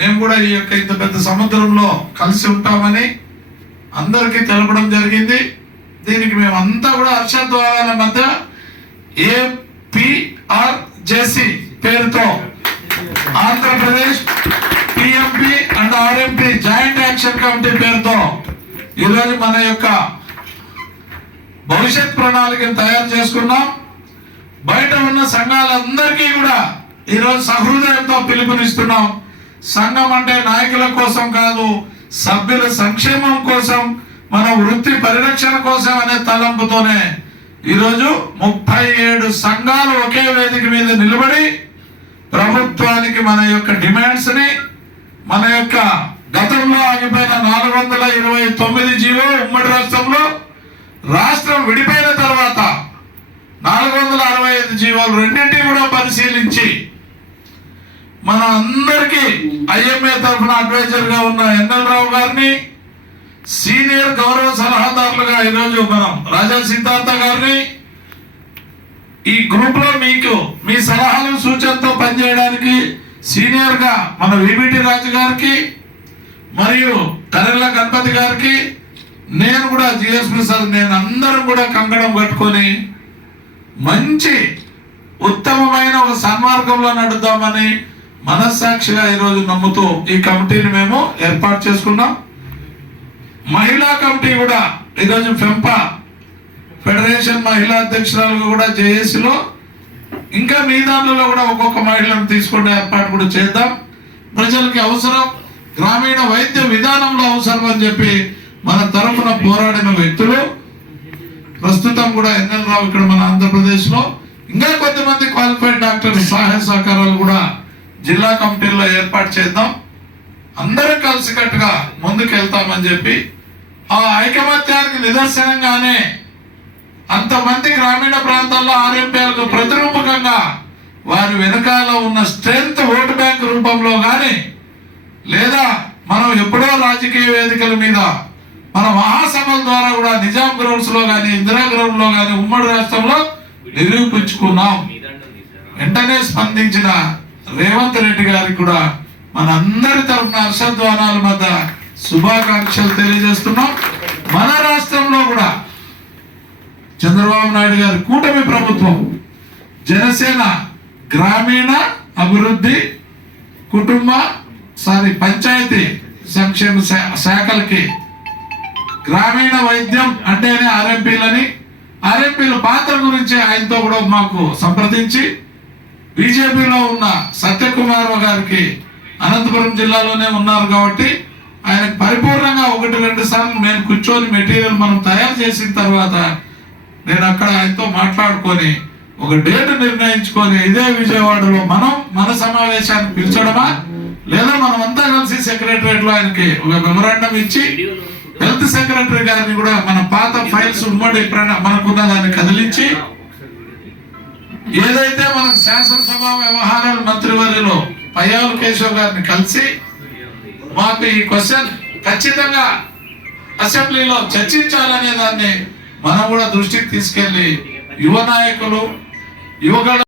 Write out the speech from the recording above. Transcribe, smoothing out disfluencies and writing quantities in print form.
మేము కూడా ఈ యొక్క ఇంత పెద్ద సముద్రంలో కలిసి ఉంటామని అందరికీ తెలపడం జరిగింది. దీనికి మేమంతా కూడా హర్షద్వారాల మధ్య ఏపీఆర్జేసీ పేరుతో Andhra Pradesh TMP and RMP joint action committee పేరుతో ఈరోజు మన యొక్క భవిష్యత్ ప్రణాళికను తయారు చేసుకున్నాం. బయట ఉన్న సంఘాలందరికీ కూడా ఈరోజు సహృదయంతో పిలుపునిస్తున్నాం. సంఘం అంటే నాయకుల కోసం కాదు, సభ్యుల సంక్షేమం కోసం, మన వృత్తి పరిరక్షణ కోసం అనే తలంపుతోనే ఈరోజు 37 సంఘాలు ఒకే వేదిక మీద నిలబడి ప్రభుత్వానికి మన యొక్క డిమాండ్స్ ని, మన యొక్క గతంలో ఆగిపోయిన 429 జీవో ఉమ్మడి రాష్ట్రంలో, రాష్ట్రం విడిపోయిన తర్వాత 465 జీవోలు రెండింటినీ కూడా పరిశీలించి మన అందరికీ ఐఎంఏ తరఫున అడ్వైజర్ గా ఉన్న ఎన్ఎల్ రావు గారిని, సీనియర్ గౌరవ సలహాదారులుగా ఈరోజు మనం రాజా సిద్ధార్థ గారిని, ఈ గ్రూప్ లో మీకు మీ సలహాలు సూచనతో పనిచేయడానికి సీనియర్ గా మన విబిటి రాజు గారికి మరియు కరెల్ల గణపతి గారికి, నేను కూడా జిఎస్ ప్రసాద్, నేను అందరం కూడా కంకణం కట్టుకొని మంచి ఉత్తమమైన ఒక సన్మార్గంలో నడుద్దామని మనస్సాక్షిగా ఈరోజు నమ్ముతూ ఈ కమిటీని మేము ఏర్పాటు చేసుకున్నాం. మహిళా కమిటీ కూడా ఈరోజు ఫెంపా ఫెడరేషన్ మహిళా అధ్యక్షురాలుగా కూడా జేఏసీలో, ఇంకా మీ దానిలో కూడా ఒక్కొక్క మహిళను తీసుకునే ఏర్పాటు కూడా చేద్దాం. ప్రజలకి అవసరం, గ్రామీణ వైద్య విధానంలో అవసరం అని చెప్పి మన తరఫున పోరాడిన వ్యక్తులు ప్రస్తుతం కూడా ఎన్ఎల్ రావు ఇక్కడ మన ఆంధ్రప్రదేశ్ లో, ఇంకా కొంతమంది క్వాలిఫైడ్ డాక్టర్ సహాయ సహకారాలు కూడా జిల్లా కమిటీల్లో ఏర్పాటు చేద్దాం. అందరం కలిసికట్టుగా ముందుకు వెళ్తామని చెప్పి ఆ ఐకమత్యానికి నిదర్శనంగానే అంతమంది గ్రామీణ ప్రాంతాల్లో ఆర్ఎంపీలకు ప్రతిరూపకంగా వారి వెనకాల ఉన్న స్ట్రెంత్ ఓటు బ్యాంక్ రూపంలో కానీ, లేదా మనం ఎప్పుడో రాజకీయ వేదికల మీద మన మహాసభల ద్వారా కూడా నిజాం గ్రౌండ్స్ లో కానీ, ఇందిరా గ్రౌండ్ లో కానీ ఉమ్మడి రాష్ట్రంలో నిరూపించుకున్నాం. వెంటనే స్పందించిన రేవంత్ రెడ్డి గారికి కూడా మన అందరి తరఫున హర్షధ్వానాల మధ్య శుభాకాంక్షలు తెలియజేస్తున్నాం. మన రాష్ట్రంలో కూడా చంద్రబాబు నాయుడు గారి కూటమి ప్రభుత్వం జనసేన గ్రామీణ అభివృద్ధి పంచాయతీ సంక్షేమ శాఖలకి గ్రామీణ వైద్యం అంటేనే ఆర్ఎంపీల పాత్ర గురించి ఆయనతో కూడా మాకు సంప్రదించి, బీజేపీలో ఉన్న సత్యకుమార్ గారికి అనంతపురం జిల్లాలోనే ఉన్నారు కాబట్టి ఆయనకు పరిపూర్ణంగా 1-2 సార్లు నేను కూర్చొని మెటీరియల్ మనం తయారు చేసిన తర్వాత నేను అక్కడ ఆయనతో మాట్లాడుకొని ఒక డేట్ నిర్ణయించుకొని ఇదే విజయవాడలో మనం మన సమావేశాన్ని పిలిచడమా, లేదా మనమంతా కలిసి సెక్రటరియట్ లో ఆయనకి ఒక మెమరాండం ఇచ్చి హెల్త్ సెక్రటరీ గారిని కూడా మన పాత ఫైల్స్ ఉమ్మడి మనకున్న దాన్ని కదిలించి, ఏదైతే మనకు శాసనసభ వ్యవహారాల మంత్రివర్యులు పయ్యావుల కేశవ్ గారిని కలిసి మాకు ఈ క్వశ్చన్ ఖచ్చితంగా అసెంబ్లీలో చర్చించాలనే దాన్ని మనం కూడా దృష్టికి తీసుకెళ్లి యువ నాయకులు యువగణ